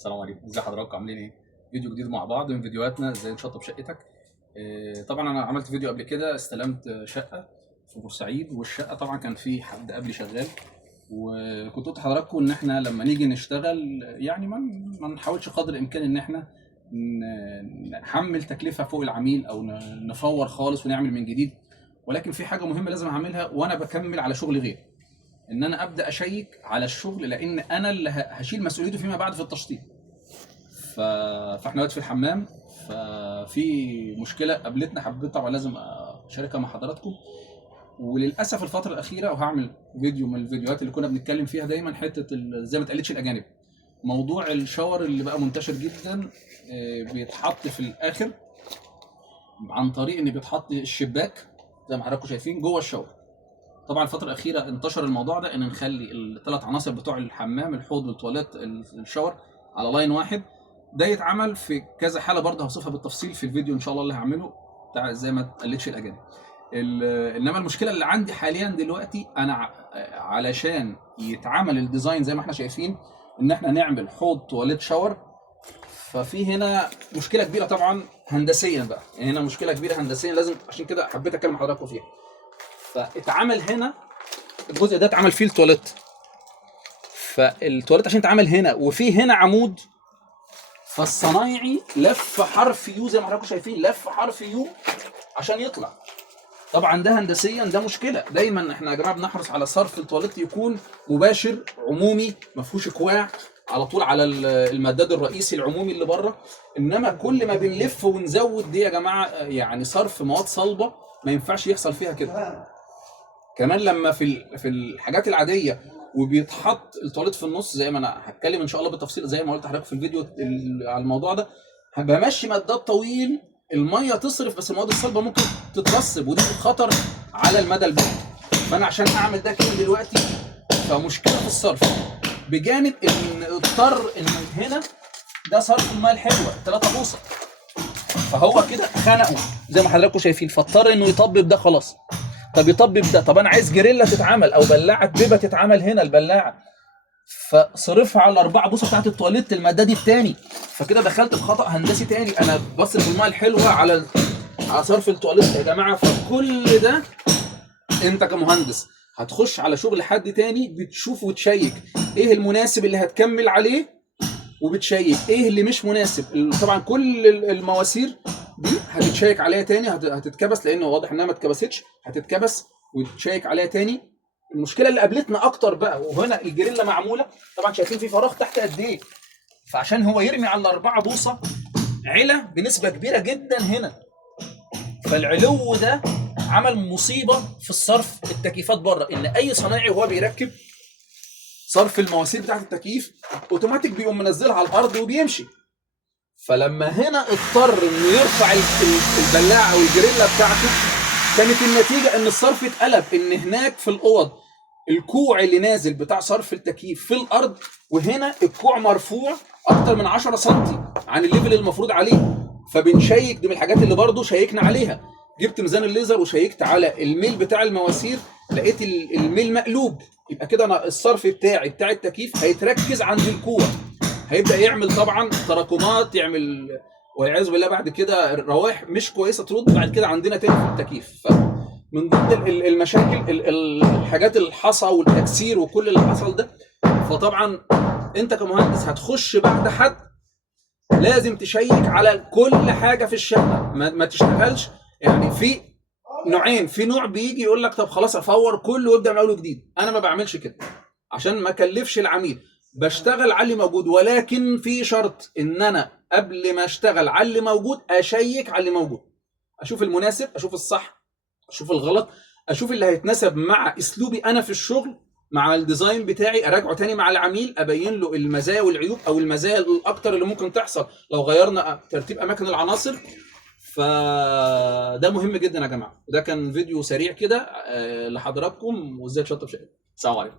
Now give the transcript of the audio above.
السلام عليكم، ازي حضراتكم عاملين ايه؟ فيديو جديد مع بعض من فيديوهاتنا ازاي نشطب شقتك. طبعا انا عملت فيديو قبل كده، استلمت شقه في بورسعيد، والشقه طبعا كان في حد قبلي شغال، وكنت قلت لحضراتكم ان احنا لما نيجي نشتغل يعني ما نحاولش قدر الامكان ان احنا نحمل تكلفه فوق العميل او نفور خالص ونعمل من جديد. ولكن في حاجه مهمه لازم اعملها وانا بكمل على شغل غيري، ان انا ابدا اشيك على الشغل، لان انا اللي هشيل مسؤوليته فيما بعد في التشطيب. فاحنا دلوقتي في الحمام، ففي مشكله قابلتنا، حبيت طبعا لازم اشاركها مع حضراتكم. وللاسف الفتره الاخيره، وهعمل فيديو من الفيديوهات اللي كنا بنتكلم فيها دايما، حته زي ما اتقالتش الاجانب، موضوع الشاور اللي بقى منتشر جدا. بيتحط في الاخر عن طريق ان بيتحط الشباك زي ما حضراتكم شايفين جوه الشاور. طبعا الفتره الاخيره انتشر الموضوع ده، ان نخلي الثلاث عناصر بتوع الحمام، الحوض والتواليت الشاور، على لاين واحد. ده يتعمل في كذا حاله برضه، هوصفها بالتفصيل في الفيديو ان شاء الله اللي هعمله بتاع زي ما اتقلتش الاجانب. انما المشكله اللي عندي حاليا دلوقتي، انا علشان يتعمل الديزاين زي ما احنا شايفين، ان احنا نعمل حوض تواليت شاور. ففي هنا مشكله كبيره طبعا هندسيا بقى، يعني هنا مشكله كبيره هندسيا، لازم عشان كده حبيت اتكلم حضراتكم فيها. فاتعمل هنا الجزء ده، اتعمل فيه التواليت، فالتواليت عشان اتعمل هنا وفي هنا عمود، فالصنايعي لف حرف يو زي ما حضراتكم شايفين، لف حرف يو عشان يطلع. طبعا ده هندسيا ده مشكله. دايما احنا يا جماعه بنحرص على صرف التواليت يكون مباشر عمومي، ما فيهوش كواع، على طول على المداد الرئيسي العمومي اللي بره. انما كل ما بنلف ونزود دي يا جماعه، يعني صرف مواد صلبه ما ينفعش يحصل فيها كده. كمان لما في الحاجات العاديه وبيتحط التواليت في النص، زي ما انا هتكلم ان شاء الله بالتفصيل زي ما قلت لحضرتك في الفيديو على الموضوع ده، بمشي مداد طويل، الميه تصرف بس المواد الصلبه ممكن تترسب، ودي خطر على المدى البعيد. فانا عشان اعمل ده كده دلوقتي، فمشكله في الصرف، بجانب ان اضطر ان هنا ده صرف الميه الحلوه 3 بوصه، فهو كده خنقه زي ما حضراتكم شايفين، فاضطر انه يطبب ده خلاص. طب يطبب ده، طب انا عايز جريلا تتعمل او بلاعه بيبه تتعمل هنا البلاعه، فصرفها على ال4 بوصه بتاعت التواليت المدادي الثاني، فكده دخلت في خطا هندسي تاني. انا بصرف الميه الحلوه على صرف التواليت يا جماعه. فكل ده انت كمهندس هتخش على شغل حد تاني، بتشوف وتشيك ايه المناسب اللي هتكمل عليه، وبتشيك ايه اللي مش مناسب. طبعا كل المواسير دي هتتشيك عليها تاني، هتتكبس، لانه واضح انها ما اتكبستش، هتتكبس وتشيك عليها تاني. المشكله اللي قابلتنا اكتر بقى، وهنا الجريلا معموله طبعا شايفين في فراغ تحت قد ايه، فعشان هو يرمي على 4 بوصه علا بنسبه كبيره جدا هنا، فالعلو ده عمل مصيبه في الصرف التكييفات بره. ان اي صنايعي وهو بيركب صرف المواسير بتاعت التكييف اوتوماتيك بيقوم منزلها على الارض وبيمشي، فلما هنا اضطر انه يرفع البلاعه او الجريلا بتاعته، كانت النتيجه ان الصرف اتقلب، ان هناك في الاوض الكوع اللي نازل بتاع صرف التكييف في الارض، وهنا الكوع مرفوع اكتر من 10 سم عن الليفل المفروض عليه. فبنشيك، دي من الحاجات اللي برضو شيكنا عليها، جبت ميزان الليزر وشيكت على الميل بتاع المواسير، لقيت الميل مقلوب. يبقى كده انا الصرف بتاع التكييف هيتركز عند الكوع، هيبدا يعمل طبعا تراكمات، يعمل والعياذ بالله بعد كده روائح مش كويسه ترد بعد كده عندنا تاني في التكييف. فمن ضمن المشاكل الحاجات الحصى والتكسير وكل اللي حصل ده. فطبعا انت كمهندس هتخش بعد حد لازم تشيك على كل حاجه في الشقه، ما تشتغلش يعني في نوعين. في نوع بيجي يقول لك طب خلاص افور كله وابدا من اول وجديد. انا ما بعملش كده عشان ما اكلفش العميل، بشتغل على اللي موجود، ولكن في شرط ان انا قبل ما اشتغل على اللي موجود اشيك على اللي موجود، اشوف المناسب، اشوف الصح، اشوف الغلط، اشوف اللي هيتناسب مع اسلوبي انا في الشغل، مع الديزاين بتاعي، اراجعه تاني مع العميل، ابين له المزايا والعيوب او المزايا الاكتر اللي ممكن تحصل لو غيرنا ترتيب اماكن العناصر. فده مهم جدا يا جماعه. وده كان فيديو سريع كده لحضراتكم وازاي تشطب شقتك. السلام عليكم.